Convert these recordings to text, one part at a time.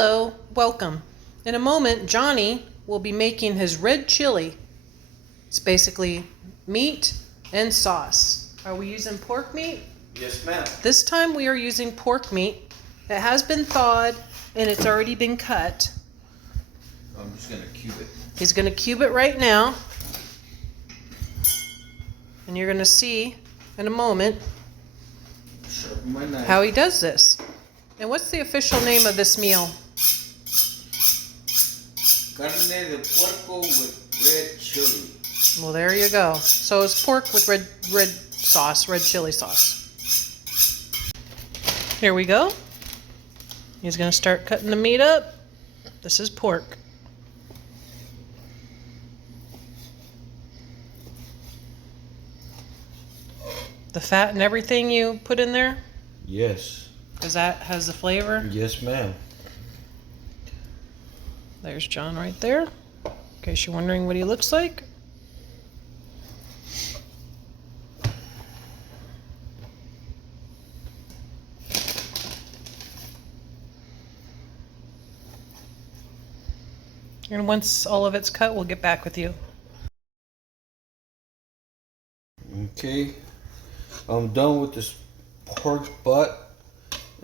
Hello, welcome. In a moment, Johnny will be making his red chili. It's basically meat and sauce. Are we using pork meat? Yes, ma'am. This time we are using pork meat. It has been thawed and it's already been cut. I'm just going to cube it. He's going to cube it right now. And you're going to see in a moment Sharpen my knife. how he does this. And what's the official name of this meal? Carne de puerco with red chili. Well, there you go. So it's pork with red sauce, red chili sauce. Here we go. He's going to start cutting the meat up. This is pork. The fat and everything you put in there, Yes. because that has the flavor. Yes, ma'am. There's John right there, in case you're wondering what he looks like. And once all of it's cut, we'll get back with you. Okay. I'm done with this pork butt.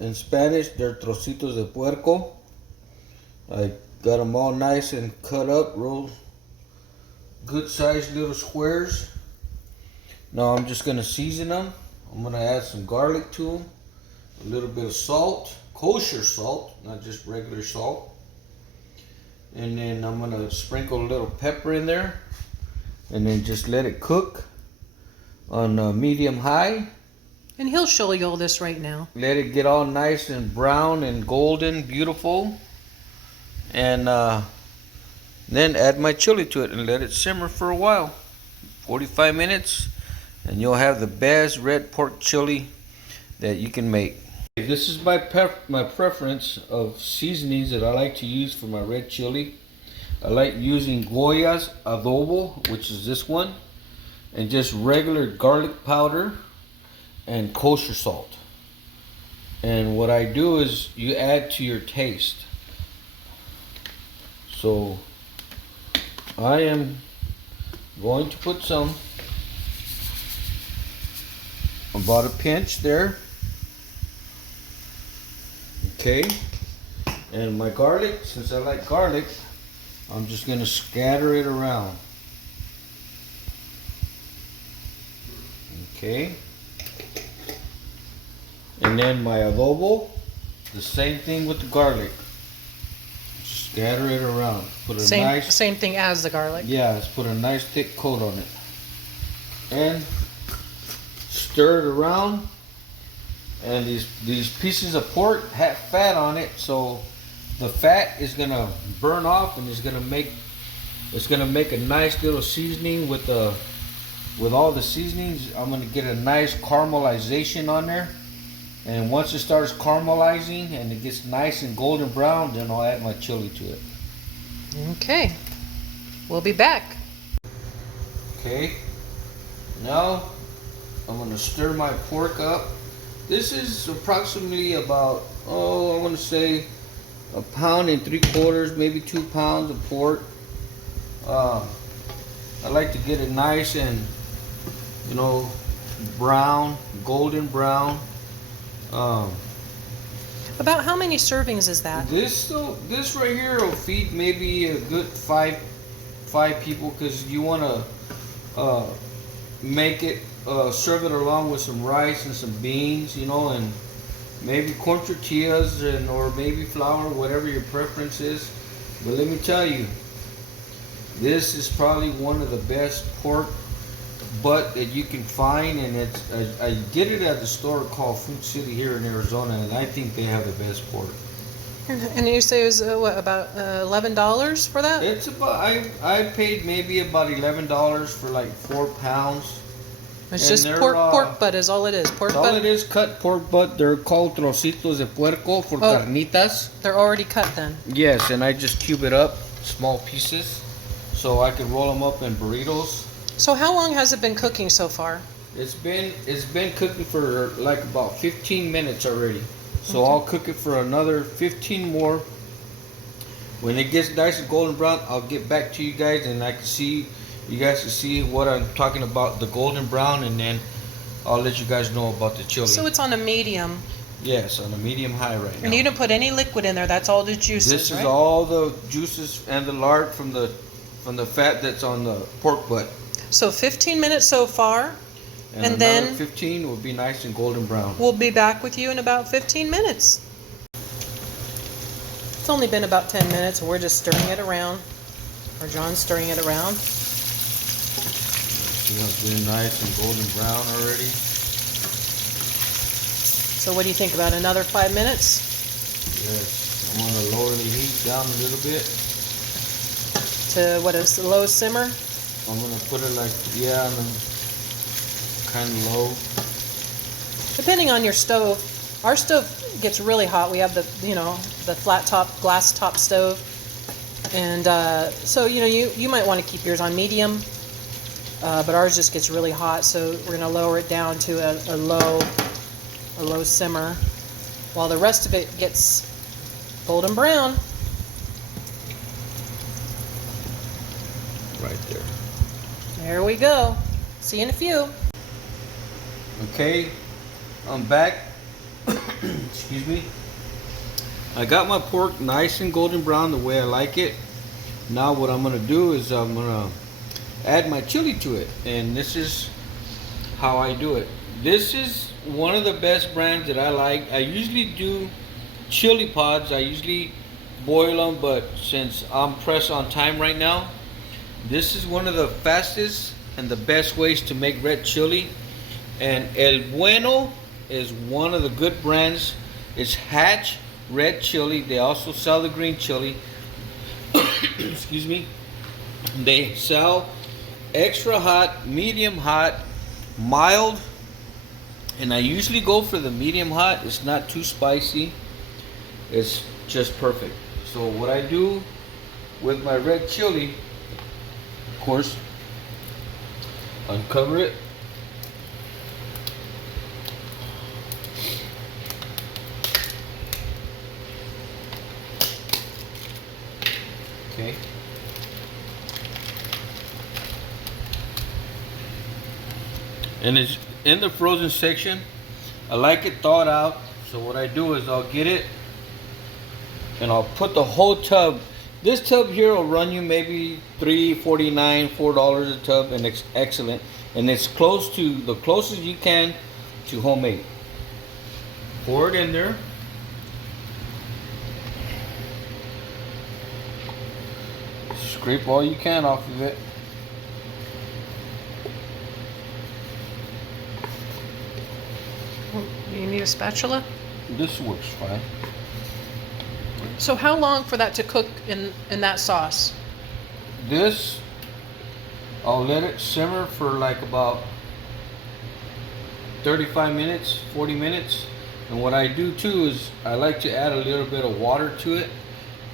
In Spanish, they're trocitos de puerco. I got them all nice and cut up, real good sized little squares. Now I'm just going to season them. I'm going to add some garlic to them, a little bit of salt, kosher salt, not just regular salt. And then I'm going to sprinkle a little pepper in there and then just let it cook on medium high. And he'll show you all this right now. Let it get all nice and brown and golden, beautiful. And then add my chili to it and let it simmer for a while. 45 minutes and you'll have the best red pork chili that you can make. This is my preference of seasonings that I like to use for my red chili. I like using Goya's adobo, which is this one, and just regular garlic powder and kosher salt. And what I do is you add to your taste. So I am going to put some, about a pinch there. Okay, and my garlic, since I like garlic, I'm just going to scatter it around. Okay, and then my adobo, the same thing with the garlic. Scatter it around. Put a Same thing as the garlic. Yeah, let's put a nice thick coat on it. And stir it around. And these pieces of pork have fat on it, so the fat is gonna burn off and it's gonna make a nice little seasoning with all the seasonings. I'm gonna get a nice caramelization on there. And once it starts caramelizing and it gets nice and golden brown, then I'll add my chili to it. Okay, we'll be back. Okay, now I'm going to stir my pork up. This is approximately about, I want to say 1.75 pounds, maybe 2 pounds of pork. I like to get it nice and, brown, golden brown. About how many servings is that? This right here will feed maybe a good five people, because you want to make it serve it along with some rice and some beans, and maybe corn tortillas or maybe flour, whatever your preference is. But let me tell you, this is probably one of the best pork butt that you can find, and I get it at the store called Food City here in Arizona, and I think they have the best pork. And you say it was about $11 for that? It's about I paid maybe about $11 for like 4 pounds. It's just pork butt is all it is. Pork butt. All it is, cut pork butt. They're called trocitos de puerco for carnitas. They're already cut then. Yes, and I just cube it up, small pieces, so I can roll them up in burritos. So how long has it been cooking so far? It's been cooking for like about 15 minutes already. So I'll cook it for another 15 more When it gets nice and golden brown, I'll get back to you guys, and you guys can see what I'm talking about, the golden brown, and then I'll let you guys know about the chili. So it's on a medium. Yes, on a medium high right now. And you didn't put any liquid in there. That's all the juices, This is right? all the juices and the lard from the fat that's on the pork butt. So 15 minutes so far. And another then 15 will be nice and golden brown. we'll be back with you in about 15 minutes. It's only been about 10 minutes and we're just stirring it around. Or John's stirring it around. See how it's been nice and golden brown already? So what do you think, about another 5 minutes? Yes. I'm going to lower the heat down a little bit. To what is the low simmer? I'm going to put it like, yeah, kind of low. Depending on your stove. Our stove gets really hot. We have the flat top, glass top stove. And so, you might want to keep yours on medium. But ours just gets really hot, so we're going to lower it down to a low simmer while the rest of it gets golden brown. Right there. There we go. See you in a few. Okay, I'm back. Excuse me. I got my pork nice and golden brown the way I like it. Now what I'm going to do is I'm going to add my chili to it, and this is how I do it. This is one of the best brands that I like. I usually do chili pods. I usually boil them, but since I'm pressed on time right now, this is one of the fastest and the best ways to make red chili. And El Bueno is one of the good brands. It's Hatch red chili. They also sell the green chili. Excuse me. They sell extra hot, medium hot, mild, and I usually go for the medium hot. It's not too spicy. It's just perfect. So what I do with my red chili, of course, uncover it. Okay. And it's in the frozen section. I like it thawed out. So what I do is I'll get it and I'll put the whole tub. This tub here will run you maybe $3.49, $4 a tub, and it's excellent. And it's close to the closest you can to homemade. Pour it in there. Scrape all you can off of it. You need a spatula? This works fine. So how long for that to cook in that sauce? This, I'll let it simmer for like about 35 minutes, 40 minutes. And what I do too is I like to add a little bit of water to it,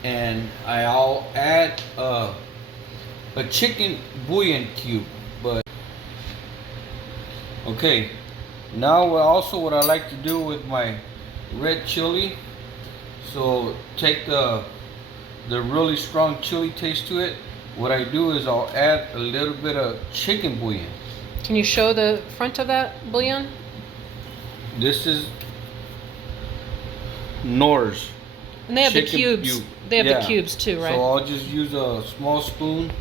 and I'll add a chicken bouillon cube. But okay, now what I like to do with my red chili, so take the really strong chili taste to it. What I do is I'll add a little bit of chicken bouillon. Can you show the front of that bouillon? This is Knorr's. And they have the chicken cubes. cube. They have Yeah. the cubes too, right? So I'll just use a small spoon,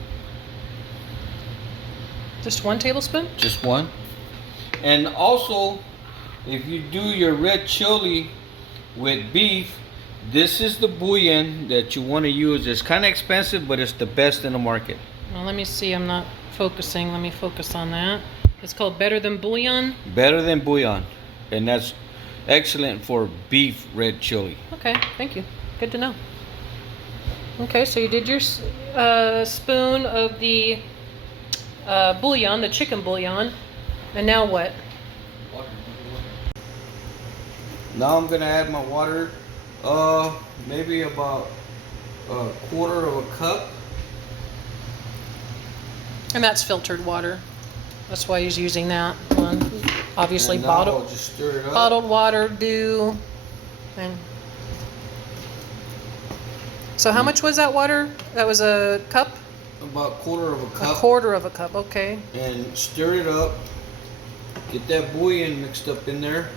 Just 1 tablespoon? just one. And also, if you do your red chili with beef, this is the bouillon that you want to use. It's kind of expensive, but it's the best in the market. Well, let me see. I'm not focusing. Let me focus on that. It's called Better Than Bouillon. Better than bouillon. And that's excellent for beef red chili. Okay, thank you. Good to know. Okay, so you did your spoon of the bouillon, the chicken bouillon. And now what? Now I'm gonna add my water, maybe about a quarter of a cup. And that's filtered water. That's why he's using that one. Obviously And now I'll bottled just stir it up. bottled water do. And So how much was that water? That was a cup? About quarter of a cup. A quarter of a cup, okay. And stir it up. Get that bouillon mixed up in there.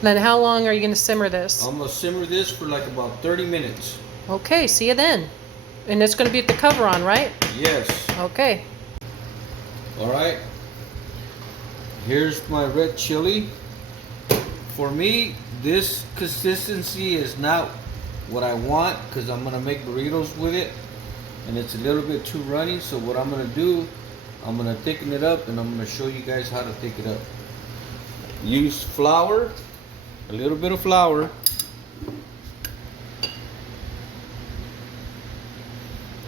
Then how long are you going to simmer this? I'm gonna simmer this for like about 30 minutes. Okay, see you then. And it's going to be the cover on, right? Yes. Okay. All right. Here's my red chili. For me, this consistency is not what I want because I'm gonna make burritos with it, and it's a little bit too runny. So what I'm gonna do, I'm gonna thicken it up, and I'm gonna show you guys how to thicken it up. Use flour, a little bit of flour.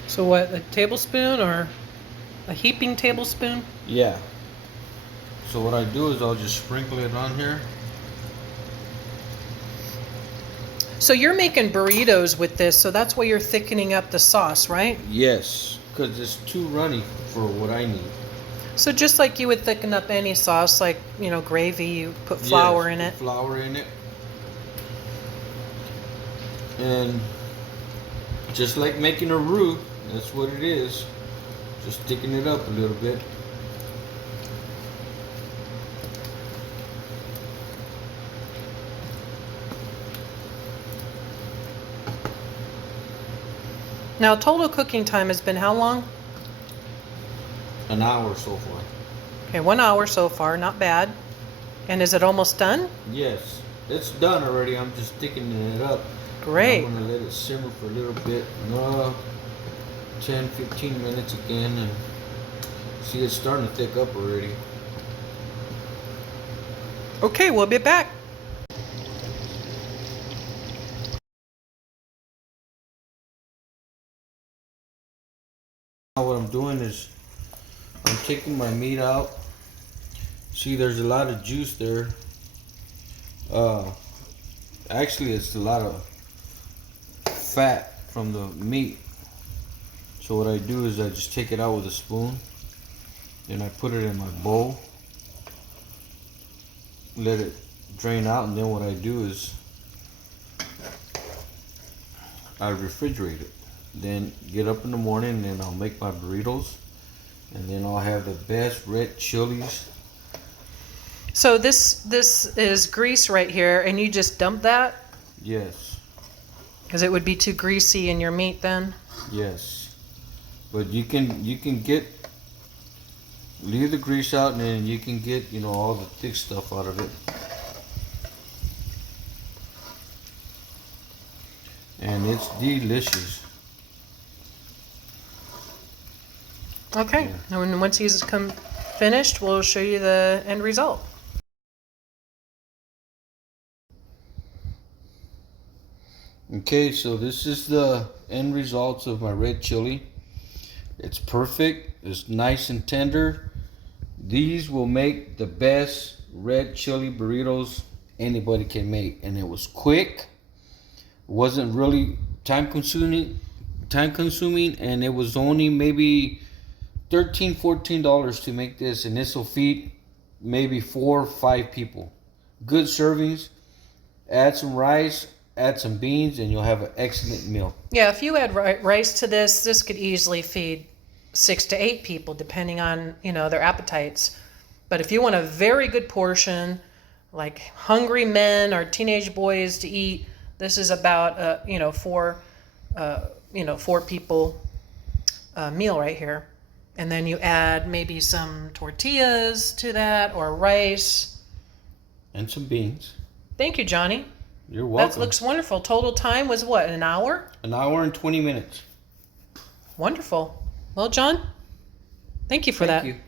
So what, a tablespoon or a heaping tablespoon? Yeah. So what I do is I'll just sprinkle it on here. So you're making burritos with this, so that's why you're thickening up the sauce, right? Yes, because it's too runny for what I need. So just like you would thicken up any sauce, like, you know, gravy, you put flour in it. Flour in it. And just like making a roux, that's what it is. Just thicken it up a little bit. Now, total cooking time has been how long? An hour so far. Okay, 1 hour so far, not bad. And is it almost done? Yes, it's done already. I'm just thickening it up. Great. I'm gonna let it simmer for a little bit. 10-15 minutes again, and see it's starting to thick up already. Okay, we'll be back. Now what I'm doing is I'm taking my meat out. See, there's a lot of juice there. Actually, it's a lot of fat from the meat. So what I do is I just take it out with a spoon, and I put it in my bowl, let it drain out, and then what I do is I refrigerate it. Then get up in the morning and I'll make my burritos, and then I'll have the best red chilies. So this is grease right here, and you just dump that? Yes. Because it would be too greasy in your meat then? Yes. But you can leave the grease out, and then you can get, you know, all the thick stuff out of it. And it's delicious. Okay, Yeah. and once he's come finished, we'll show you the end result. Okay, so this is the end results of my red chili. It's perfect. It's nice and tender. These will make the best red chili burritos anybody can make, and it was quick. It wasn't really time consuming, and it was only maybe $13-14 to make this, and this will feed maybe 4 or 5 people. Good servings. Add some rice, add some beans, and you'll have an excellent meal. Yeah, if you add rice to this could easily feed 6 to 8 people, depending on, you know, their appetites. But if you want a very good portion, like hungry men or teenage boys to eat, this is about 4 people meal right here. And then you add maybe some tortillas to that, or rice. And some beans. Thank you, Johnny. You're welcome. That looks wonderful. Total time was what, an hour? An hour and 20 minutes. Wonderful. Well, John, thank you for that. Thank you.